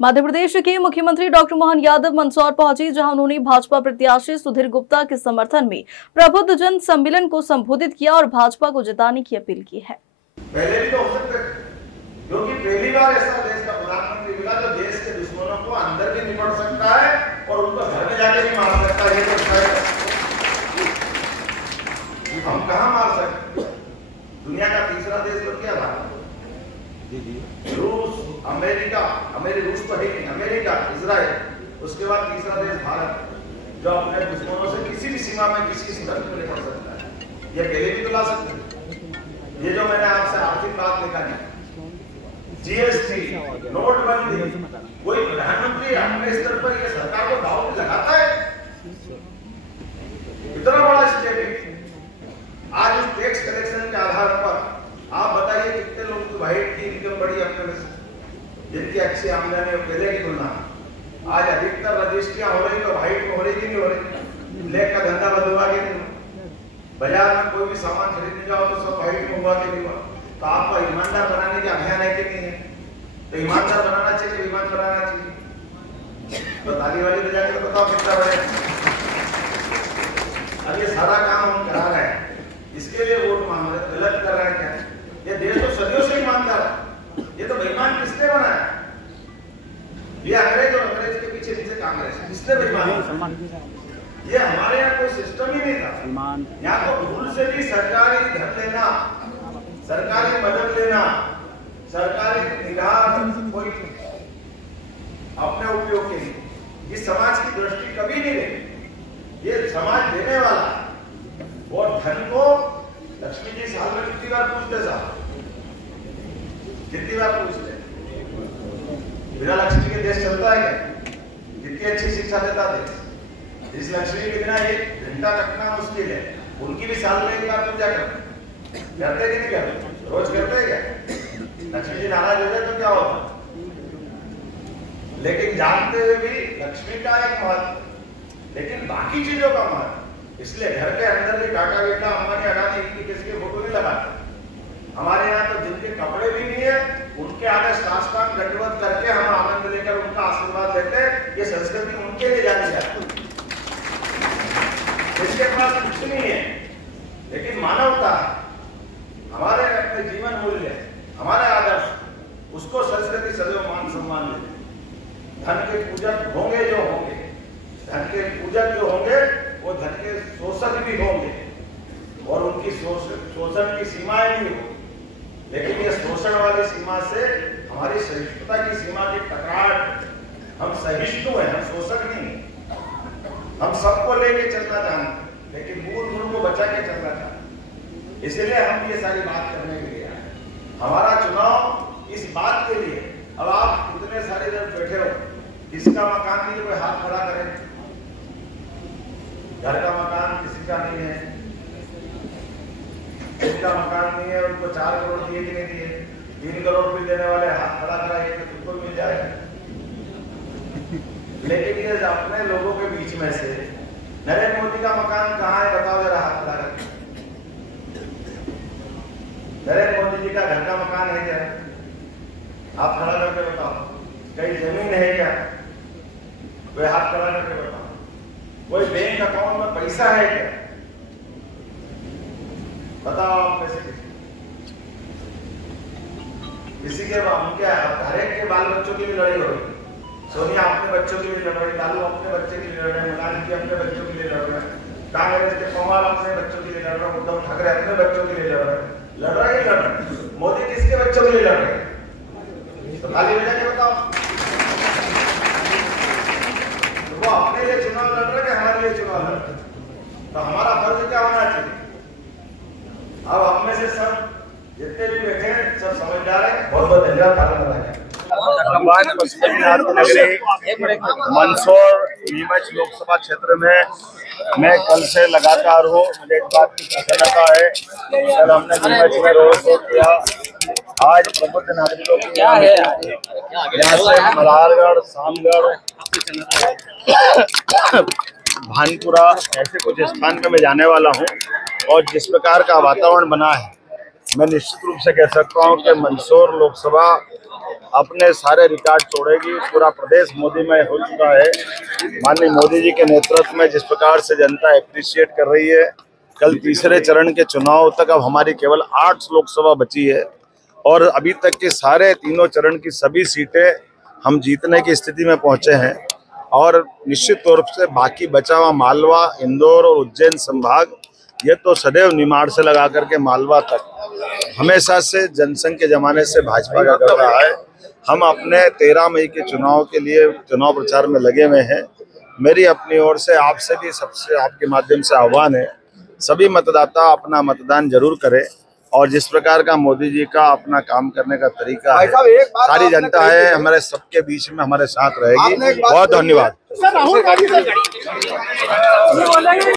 मध्य प्रदेश के मुख्यमंत्री डॉक्टर मोहन यादव मंदसौर पहुंचे, जहां उन्होंने भाजपा प्रत्याशी सुधीर गुप्ता के समर्थन में प्रबुद्ध जन सम्मेलन को संबोधित किया और भाजपा को जिताने की अपील की है। पहले भी तो हो सकता है, क्योंकि पहली बार ऐसा देश का प्रधानमंत्री मिला जो देश के दुश्मनों को अंदर भी निपट सकता है और उनको घर में जाके भी मार सकता है। हम कहाँ मार सकते? दुनिया का तीसरा देश तो क्या भारत, रूस, अमेरिका, रूस तो है नहीं, अमेरिका, इजराइल, उसके बाद तीसरा देश भारत, जो अपने दुश्मनों से किसी भी सीमा में किसी स्तर में निपट सकता है। ये पहले भी तो ला सकते हैं। ये जो मैंने आपसे आर्थिक बात निकाली, जीएसटी, नोटबंदी, कोई प्रधानमंत्री अपने स्तर पर ये सरकार को दाव पे लगाता है? इतना बड़ा स्टेप है। आज इस टैक्स कलेक्शन के आधार पर आप बताइए कितने लोग तो व्हाइट की इनकम बढ़ी अपने में, जिनकी अच्छी आमदनी है पहले की तुलना। आज अधिकतर रजिस्ट्रियां हो रही तो व्हाइट में हो रही कि नहीं हो रही? ब्लैक का धंधा बंद हुआ कि नहीं? बाजार में कोई भी सामान खरीदने जाओ तो सब व्हाइट में हुआ कि नहीं हुआ? तो आपको ईमानदार बनाने के अभियान है कि नहीं है? तो ईमानदार बनाना चाहिए, ईमान बनाना चाहिए। तो ताली वाली बजा के बताओ कितना बढ़ेगा। अब ये सारा काम हम करा रहे हैं, इसके लिए वोट मांग रहे, गलत कर रहे हैं क्या? ये देश तो सदियों से ईमानदार है। ये तो बेईमान किसने बनाया? ये अंग्रेज और अंग्रेज के पीछे पीछे कांग्रेस, किसने बेईमान? ये हमारे यहाँ कोई सिस्टम ही नहीं था। यहाँ तो भूल से भी सरकारी धन लेना, सरकारी मदद लेना, सरकारी निगाह कोई अपने उपयोग के लिए, इस समाज की दृष्टि कभी नहीं रही। ये समाज देने वाला और धन को लक्ष्मी जी साल में कितनी बार पूछते साहब? कितनी बार पूछते? बिना लक्ष्मी के देश चलता है क्या? कितनी अच्छी शिक्षा देता देश। इस लक्ष्मी के बिना एक घंटा रखना मुश्किल है। उनकी भी साल में एक बार पूजा करते कि नहीं करते? रोज करते हैं क्या? लक्ष्मी जी नाराज हो जाए तो क्या होता? लेकिन जानते हुए भी लक्ष्मी का एक महत्व, लेकिन बाकी चीजों का महत्व। इसलिए घर के अंदर भी टाटा, बिरला, अंबानी, अडानी इनकी किसी के फोटो नहीं लगाते। हमारे यहाँ तो जिनके कपड़े भी नहीं है उनके आगे साष्टांग दंडवत करके हम आनंद लेकर उनका आशीर्वाद लेते हैं। ये संस्कृति उनके लिए जानी जाती है। इसके पास कुछ नहीं है, लेकिन मानवता, हमारे अपने जीवन मूल्य, हमारे आदर्श, उसको संस्कृति सदैव मान सम्मान देती है। धन के पूजक होंगे जो होंगे, धन के पूजक जो होंगे वो धन के शोषक भी होंगे और उनकी शोषण की सीमाएं भी होंगी। लेकिन ये शोषण वाली सीमा से हमारी सहिष्णुता की सीमा की टकराहट, हम सहिष्णु हैं, हम शोषक नहीं। हम सबको लेके चलना चाहते, लेकिन मूल गुरु को बचा के चलना चाहते। इसलिए हम ये सारी बात करने के लिए आए। हमारा चुनाव इस बात के लिए। अब आप इतने सारे लोग बैठे हो, किसका मकान नहीं है? कोई हाथ खड़ा करे। घर का मकान किसी का नहीं है, किसी का मकान नहीं है, उनको 4 करोड़ दिए कि नहीं दिए? 3 करोड़ भी देने वाले हाथ खड़ा कराए तो तुमको मिल जाएगा। लेकिन ये अपने लोगों के बीच में से नरेंद्र मोदी का मकान कहाँ है? बताओ जरा हाथ खड़ा करके। नरेंद्र मोदी जी का घर का मकान है क्या? हाथ खड़ा करके बताओ। कहीं जमीन है क्या? कोई हाथ खड़ा करके बताओ। कोई बैंक अकाउंट में पैसा है क्या? बताओ आप में से किसी के उनके हर एक के बाल बच्चों की भी लड़ाई हो रही। सोनिया अपने बच्चों के लिए लड़ रही, लालू अपने बच्चे के लिए लड़ रहे, मलानी जी अपने बच्चों के लिए लड़ रहे, कांग्रेस के पवार अपने बच्चों के लिए लड़ रहे, उद्धव ठाकरे अपने बच्चों के लिए लड़ रहे। मोदी किसके बच्चों के लिए लड़ रहे? तो ताली बजा के बताओ। वो अपने लिए चुनाव लड़ रहे हैं, हमारे लिए चुनाव लड़ रहे हैं। तो हमारा फर्ज क्या होना चाहिए? अब हम में से सब जितने भी बैठे हैं सब समझदार हैं। बहुत बहुत धन्यवाद। मंदसौर नीमच लोकसभा क्षेत्र में मैं कल से लगातार हूँ। मुझे इस बात की प्रसन्नता है, कल हमने नीमच में रोड शो किया। आज प्रबुद्ध नागरिकों की यहाँ से मल्हारगढ़, सामगढ़, भानपुरा ऐसे कुछ स्थान पे मैं जाने वाला हूँ। और जिस प्रकार का वातावरण बना है, मैं निश्चित रूप से कह सकता हूँ कि मंदसौर लोकसभा अपने सारे रिकॉर्ड तोड़ेगी। पूरा प्रदेश मोदीमय हो चुका है। माननीय मोदी जी के नेतृत्व में जिस प्रकार से जनता अप्रिशिएट कर रही है, कल तीसरे चरण के चुनाव तक अब हमारी केवल 8 लोकसभा बची है और अभी तक के सारे तीनों चरण की सभी सीटें हम जीतने की स्थिति में पहुंचे हैं। और निश्चित तौर से बाकी बचा हुआ मालवा, इंदौर और उज्जैन संभाग, ये तो सदैव निमाड़ से लगा करके मालवा तक हमेशा से जनसंघ के जमाने से भाजपा का कर रहा है। हम अपने 13 मई के चुनाव के लिए चुनाव प्रचार में लगे हुए हैं। मेरी अपनी ओर से आपसे भी सबसे आपके माध्यम से आह्वान है, सभी मतदाता अपना मतदान जरूर करें और जिस प्रकार का मोदी जी का अपना काम करने का तरीका है, सारी जनता है हमारे सबके बीच में हमारे साथ रहेगी। बहुत धन्यवाद।